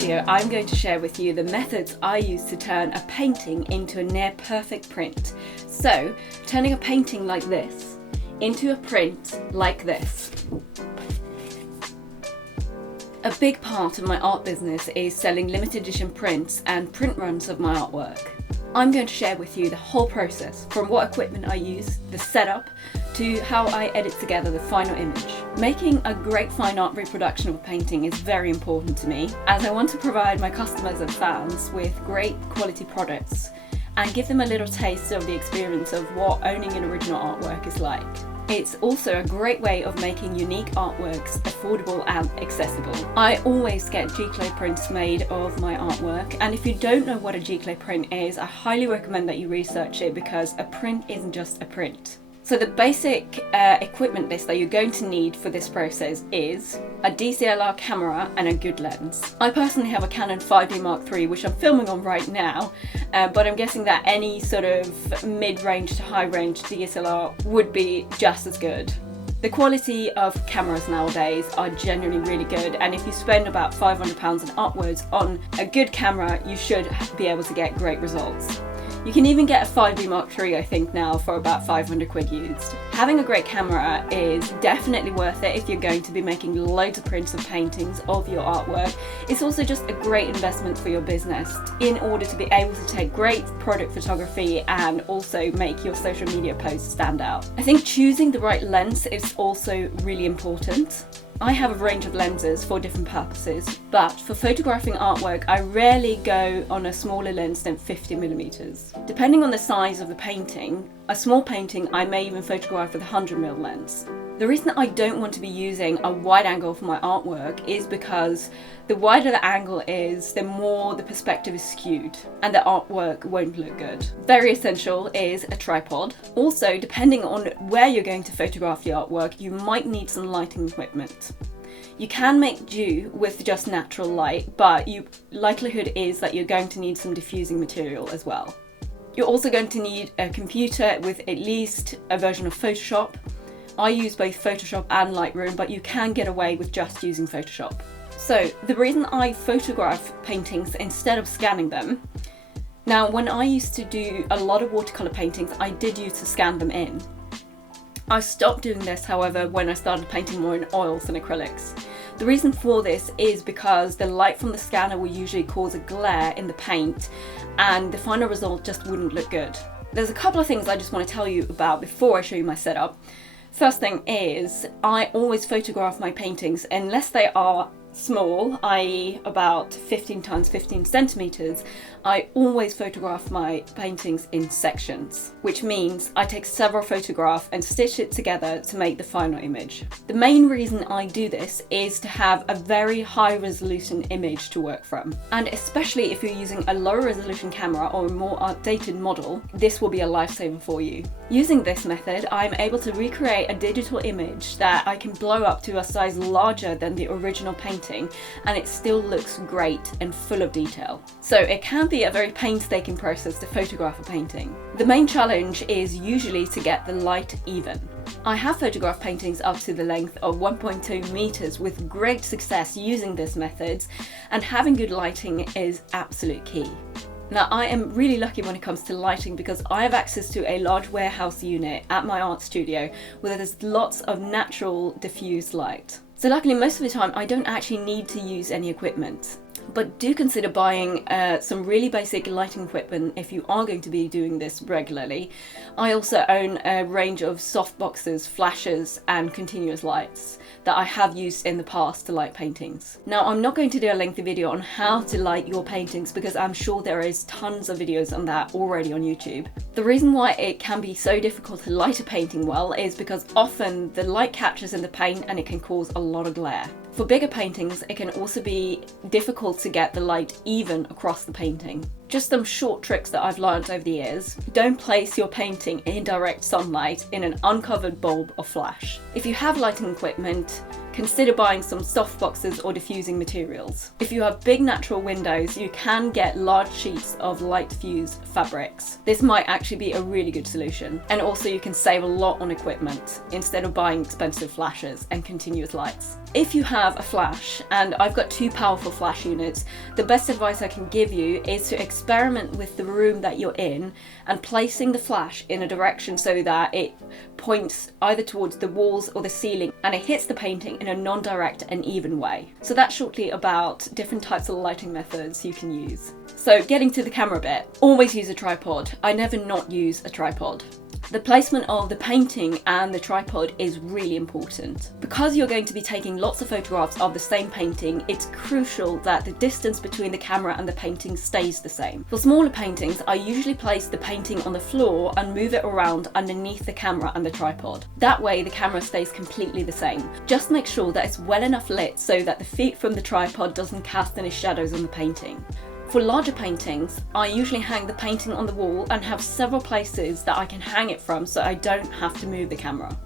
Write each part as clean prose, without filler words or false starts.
video, I'm going to share with you the methods I use to turn a painting into a near perfect print. So, turning a painting like this into a print like this. A big part of my art business is selling limited edition prints and print runs of my artwork. I'm going to share with you the whole process, from what equipment I use, the setup, to how I edit together the final image. Making a great fine art reproduction of a painting is very important to me, as I want to provide my customers and fans with great quality products and give them a little taste of the experience of what owning an original artwork is like. It's also a great way of making unique artworks affordable and accessible. I always get G-clay prints made of my artwork, and if you don't know what a G-clay print is, I highly recommend that you research it, because a print isn't just a print. So the basic equipment list that you're going to need for this process is a DSLR camera and a good lens. I personally have a Canon 5D Mark III, which I'm filming on right now, but I'm guessing that any sort of mid-range to high-range DSLR would be just as good. The quality of cameras nowadays are genuinely really good, and if you spend about £500 and upwards on a good camera, you should be able to get great results. You can even get a 5D Mark III, I think, now for about 500 quid used. Having a great camera is definitely worth it if you're going to be making loads of prints of paintings of your artwork. It's also just a great investment for your business in order to be able to take great product photography and also make your social media posts stand out. I think choosing the right lens is also really important. I have a range of lenses for different purposes, but for photographing artwork, I rarely go on a smaller lens than 50mm. Depending on the size of the painting, a small painting I may even photograph with a 100mm lens. The reason I don't want to be using a wide angle for my artwork is because the wider the angle is, the more the perspective is skewed and the artwork won't look good. Very essential is a tripod. Also, depending on where you're going to photograph the artwork, you might need some lighting equipment. You can make do with just natural light, but likelihood is that you're going to need some diffusing material as well. You're also going to need a computer with at least a version of Photoshop. I use both Photoshop and Lightroom, but you can get away with just using Photoshop. So the reason I photograph paintings instead of scanning them, now when I used to do a lot of watercolour paintings, I did used to scan them in. I stopped doing this, however, when I started painting more in oils and acrylics. The reason for this is because the light from the scanner will usually cause a glare in the paint and the final result just wouldn't look good. There's a couple of things I just want to tell you about before I show you my setup. First thing is, I always photograph my paintings unless they are small, i.e. about 15 times 15 centimeters. I always photograph my paintings in sections, which means I take several photographs and stitch it together to make the final image. The main reason I do this is to have a very high resolution image to work from, and especially if you're using a lower resolution camera or a more outdated model, this will be a lifesaver for you. Using this method, I'm able to recreate a digital image that I can blow up to a size larger than the original painting, and it still looks great and full of detail. So it can be a very painstaking process to photograph a painting. The main challenge is usually to get the light even. I have photographed paintings up to the length of 1.2 meters with great success using this method, and having good lighting is absolute key. Now, I am really lucky when it comes to lighting because I have access to a large warehouse unit at my art studio where there's lots of natural diffused light. So luckily, most of the time I don't actually need to use any equipment. But do consider buying some really basic lighting equipment if you are going to be doing this regularly. I also own a range of softboxes, flashes and continuous lights that I have used in the past to light paintings. Now, I'm not going to do a lengthy video on how to light your paintings because I'm sure there is tons of videos on that already on YouTube. The reason why it can be so difficult to light a painting well is because often the light captures in the paint and it can cause a lot of glare. For bigger paintings, it can also be difficult to get the light even across the painting. Just some short tricks that I've learned over the years. Don't place your painting in direct sunlight in an uncovered bulb or flash. If you have lighting equipment, consider buying some soft boxes or diffusing materials. If you have big natural windows, you can get large sheets of light fuse fabrics. This might actually be a really good solution. And also you can save a lot on equipment instead of buying expensive flashes and continuous lights. If you have a flash, and I've got 2 powerful flash units, the best advice I can give you is to experiment with the room that you're in and placing the flash in a direction so that it points either towards the walls or the ceiling and it hits the painting in a non-direct and even way. So that's shortly about different types of lighting methods you can use. So getting to the camera bit, always use a tripod. I never not use a tripod. The placement of the painting and the tripod is really important. Because you're going to be taking lots of photographs of the same painting, it's crucial that the distance between the camera and the painting stays the same. For smaller paintings, I usually place the painting on the floor and move it around underneath the camera and the tripod. That way the camera stays completely the same. Just make sure that it's well enough lit so that the feet from the tripod doesn't cast any shadows on the painting. For larger paintings, I usually hang the painting on the wall and have several places that I can hang it from so I don't have to move the camera.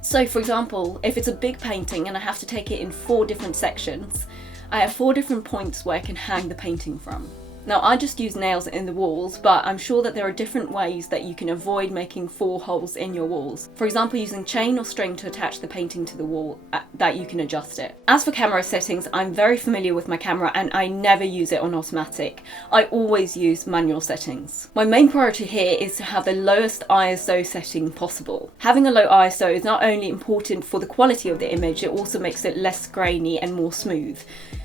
So for example, if it's a big painting and I have to take it in 4 different sections, I have 4 different points where I can hang the painting from. Now I just use nails in the walls, but I'm sure that there are different ways that you can avoid making 4 holes in your walls. For example, using chain or string to attach the painting to the wall that you can adjust it. As for camera settings, I'm very familiar with my camera and I never use it on automatic. I always use manual settings. My main priority here is to have the lowest ISO setting possible. Having a low ISO is not only important for the quality of the image, it also makes it less grainy and more smooth.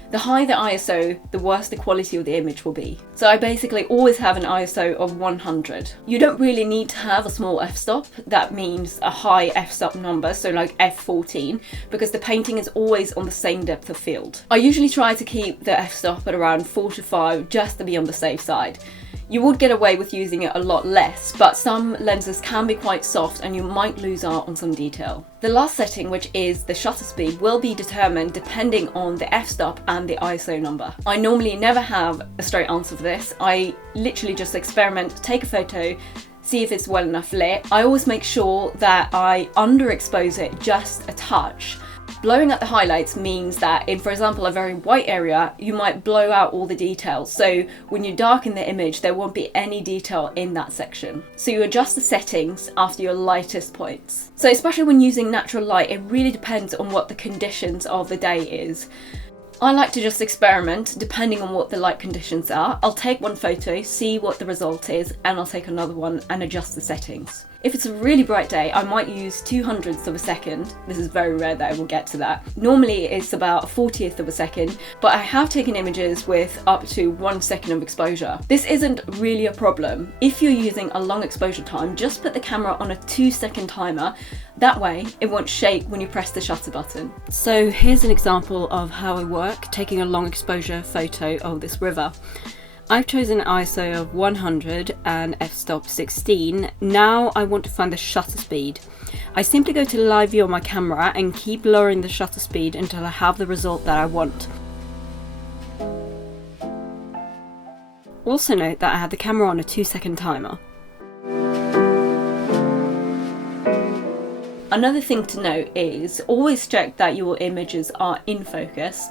The higher the ISO, the worse the quality of the image will be. So I basically always have an ISO of 100. You don't really need to have a small f-stop. That means a high f-stop number, so like f14, because the painting is always on the same depth of field. I usually try to keep the f-stop at around 4 to 5 just to be on the safe side. You would get away with using it a lot less, but some lenses can be quite soft and you might lose out on some detail. The last setting, which is the shutter speed, will be determined depending on the f-stop and the ISO number. I normally never have a straight answer for this. I literally just experiment, take a photo, see if it's well enough lit. I always make sure that I underexpose it just a touch. Blowing out the highlights means that in, for example, a very white area, you might blow out all the details. So when you darken the image, there won't be any detail in that section. So you adjust the settings after your lightest points. So especially when using natural light, it really depends on what the conditions of the day is. I like to just experiment depending on what the light conditions are. I'll take one photo, see what the result is, and I'll take another one and adjust the settings. If it's a really bright day, I might use 2/100ths of a second. This is very rare that I will get to that. Normally it's about a 40th of a second, but I have taken images with up to 1 second of exposure. This isn't really a problem. If you're using a long exposure time, just put the camera on a 2-second timer. That way it won't shake when you press the shutter button. So here's an example of how I work taking a long exposure photo of this river. I've chosen an ISO of 100 and f-stop 16. Now I want to find the shutter speed. I simply go to live view on my camera and keep lowering the shutter speed until I have the result that I want. Also note that I had the camera on a 2-second timer. Another thing to note is always check that your images are in focus.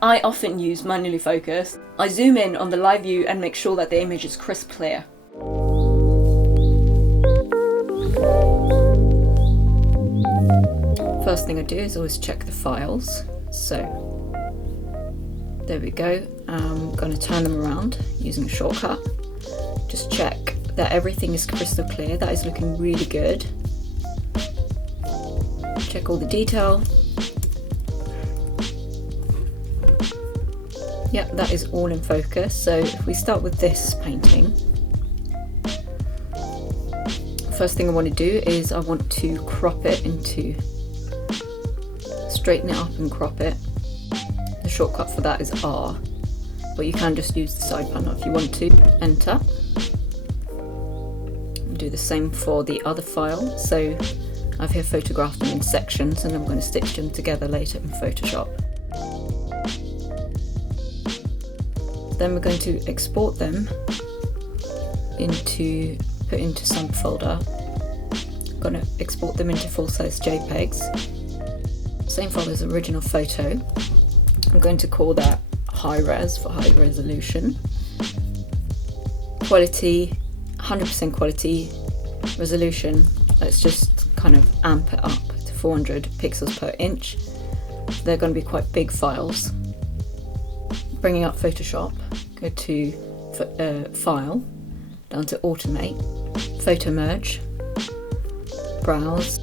I often use manually focus. I zoom in on the live view and make sure that the image is crisp clear. First thing I do is always check the files. So there we go. I'm going to turn them around using a shortcut. Just check that everything is crystal clear. That is looking really good. Check all the detail. Yep, that is all in focus. So if we start with this painting, first thing I want to do is I want to crop it into, straighten it up and crop it. The shortcut for that is R, but you can just use the side panel if you want to. Enter. Do the same for the other file. So I've here photographed them in sections and I'm going to stitch them together later in Photoshop. Then we're going to export them put into some folder. I'm going to export them into full-size JPEGs. same file as the original photo. I'm going to call that high res for high resolution. Quality, 100% quality. Resolution, let's just kind of amp it up to 400 pixels per inch. They're going to be quite big files. Bringing up Photoshop, go to File, down to Automate, Photo Merge, Browse,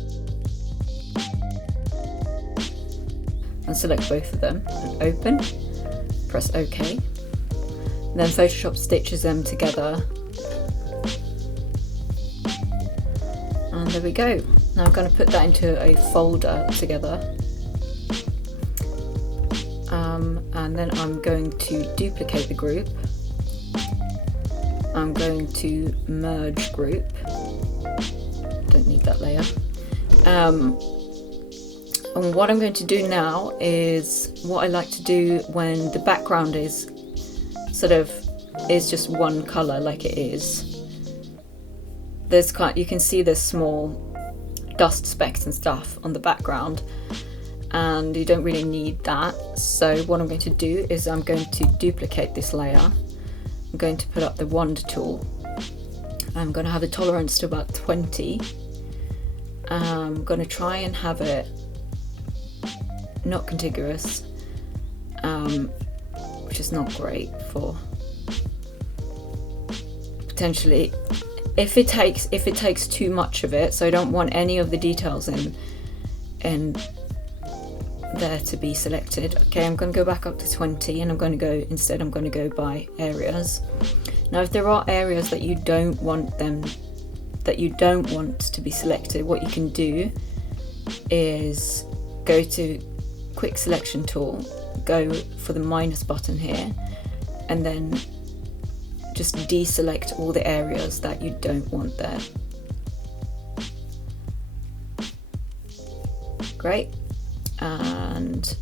and select both of them and open. Press OK. And then Photoshop stitches them together. And there we go. Now I'm going to put that into a folder together. And then I'm going to duplicate the group. I'm going to merge group. Don't need that layer. And what I'm going to do now is what I like to do when the background is just one color, like it is. You can see there's small dust specks and stuff on the background, and you don't really need that. So what I'm going to do is I'm going to duplicate this layer. I'm going to put up the wand tool. I'm going to have a tolerance to about 20. I'm going to try and have it not contiguous, which is not great for potentially if it takes too much of it. So I don't want any of the details in there to be selected. Okay, I'm going to go back up to 20, and I'm going to go by areas. Now, if there are areas that you don't want to be selected, what you can do is go to Quick Selection tool, go for the minus button here, and then just deselect all the areas that you don't want there. Great. And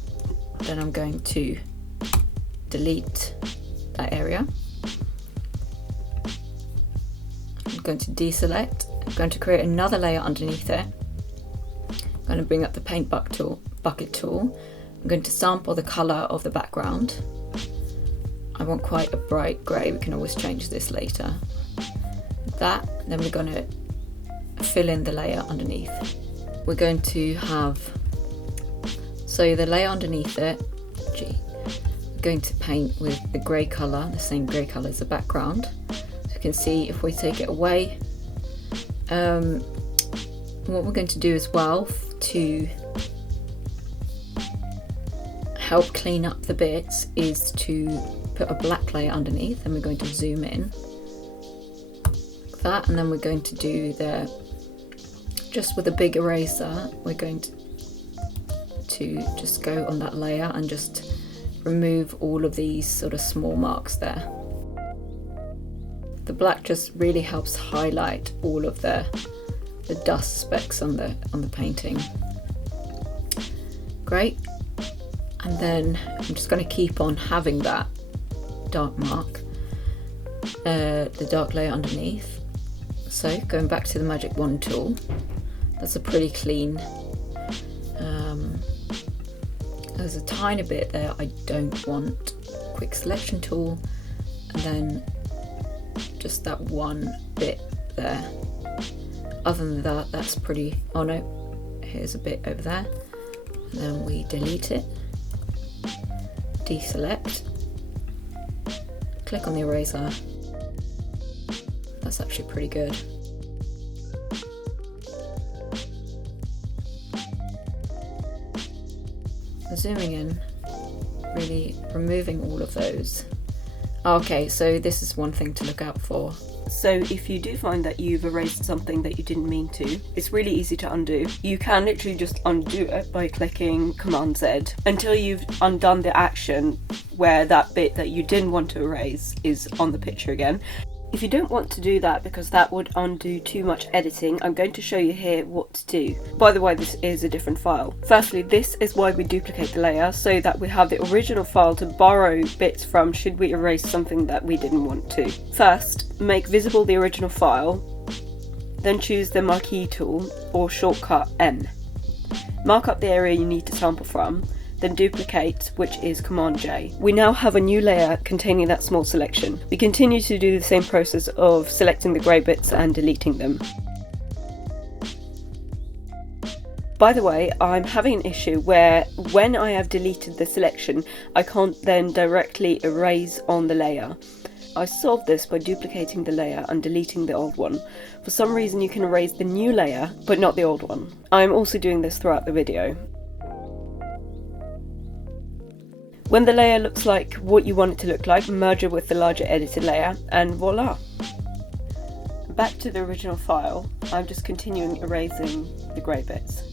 then I'm going to delete that area. I'm going to deselect. I'm going to create another layer underneath it. I'm going to bring up the paint bucket tool. I'm going to sample the color of the background. I want quite a bright grey. We can always change this later. That, then we're going to fill in the layer underneath. We're going to have, so the layer underneath it, we're going to paint with the grey colour, the same grey colour as the background. So you can see if we take it away, what we're going to do as well to help clean up the bits is to put a black layer underneath, and we're going to zoom in like that, and then we're going to do just with a big eraser, we're going to just go on that layer and just remove all of these sort of small marks there. The black just really helps highlight all of the dust specks on the painting. Great. And then I'm just going to keep on having that dark mark, the dark layer underneath. So going back to the magic wand tool, that's a pretty clean, there's a tiny bit there I don't want. Quick selection tool, and then just that one bit there. Other than that, that's pretty, oh no, here's a bit over there. And then we delete it, deselect, click on the eraser. That's actually pretty good. Zooming in, really removing all of those. Okay, so this is one thing to look out for. So if you do find that you've erased something that you didn't mean to, it's really easy to undo. You can literally just undo it by clicking Command Z until you've undone the action where that bit that you didn't want to erase is on the picture again. If you don't want to do that because that would undo too much editing, I'm going to show you here what to do. By the way, this is a different file. Firstly, this is why we duplicate the layer, so that we have the original file to borrow bits from should we erase something that we didn't want to. First, make visible the original file, then choose the marquee tool or shortcut M. mark up the area you need to sample from, then duplicate, which is Command J. We now have a new layer containing that small selection. We continue to do the same process of selecting the grey bits and deleting them. By the way, I'm having an issue where when I have deleted the selection, I can't then directly erase on the layer. I solved this by duplicating the layer and deleting the old one. For some reason you can erase the new layer, but not the old one. I'm also doing this throughout the video. When the layer looks like what you want it to look like, merge it with the larger edited layer, and voila! Back to the original file, I'm just continuing erasing the grey bits.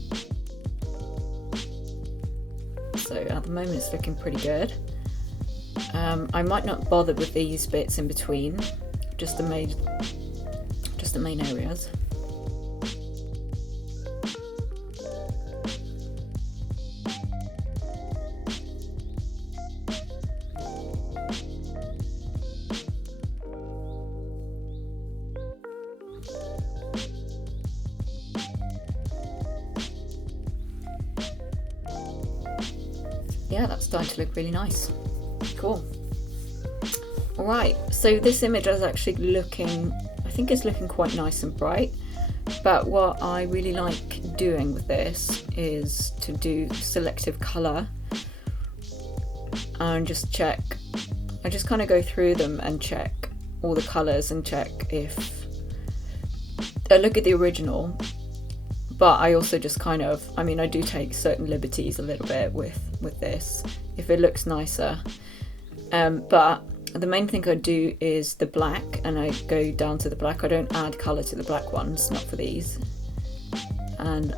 So at the moment it's looking pretty good. I might not bother with these bits in between, just the main areas. Yeah, that's starting to look really nice. Cool. Alright, so this image is actually looking, I think it's looking quite nice and bright, but what I really like doing with this is to do selective color and just check, I just kind of go through them and check all the colors and check if, I look at the original, but I also just kind of, I mean, I do take certain liberties a little bit with this, if it looks nicer. But the main thing I do is the black, and I go down to the black. I don't add colour to the black ones, not for these. And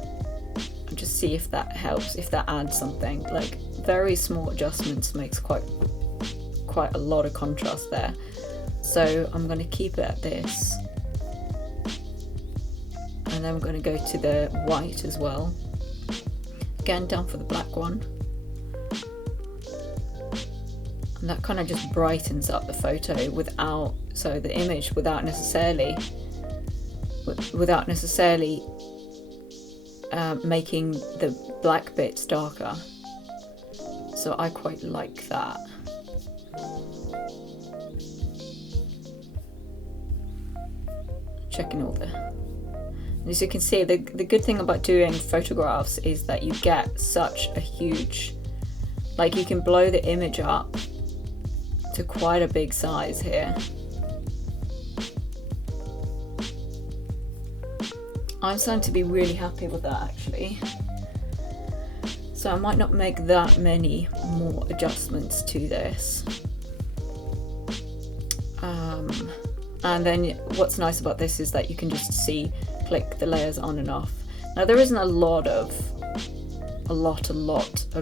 just see if that helps, if that adds something. Like, very small adjustments makes quite a lot of contrast there. So I'm going to keep it at this. And then I'm going to go to the white as well. Again, down for the black one. And that kind of just brightens up the photo so the image without necessarily making the black bits darker. So I quite like that. Checking all as you can see, the good thing about doing photographs is that you get such a huge, like, you can blow the image up to quite a big size here. I'm starting to be really happy with that actually. So I might not make that many more adjustments to this. And then what's nice about this is that you can just click the layers on and off. Now there isn't a lot of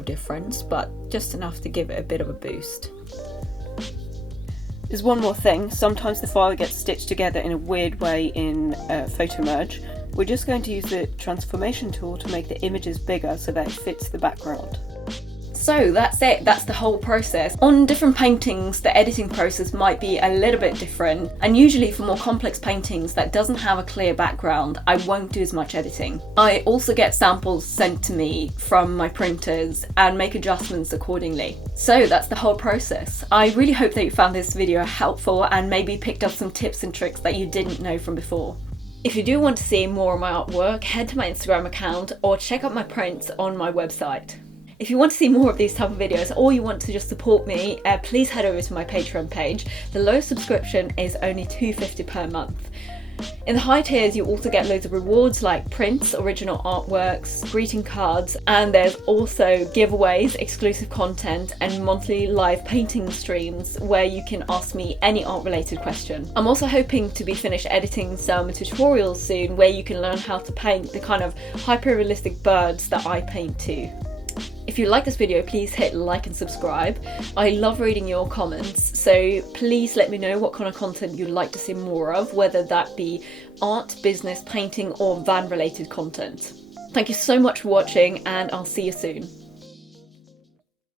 difference, but just enough to give it a bit of a boost. There's one more thing, sometimes the file gets stitched together in a weird way in Photo Merge. We're just going to use the transformation tool to make the images bigger so that it fits the background. So that's it, that's the whole process. On different paintings, the editing process might be a little bit different, and usually for more complex paintings that doesn't have a clear background, I won't do as much editing. I also get samples sent to me from my printers and make adjustments accordingly. So that's the whole process. I really hope that you found this video helpful and maybe picked up some tips and tricks that you didn't know from before. If you do want to see more of my artwork, head to my Instagram account or check out my prints on my website. If you want to see more of these type of videos, or you want to just support me, please head over to my Patreon page. The lowest subscription is only $2.50 per month. In the high tiers, you also get loads of rewards like prints, original artworks, greeting cards, and there's also giveaways, exclusive content, and monthly live painting streams where you can ask me any art related question. I'm also hoping to be finished editing some tutorials soon where you can learn how to paint the kind of hyper-realistic birds that I paint too. If you like this video, please hit like and subscribe. I love reading your comments, so please let me know what kind of content you'd like to see more of, whether that be art, business, painting, or van related content. Thank you so much for watching, and I'll see you soon.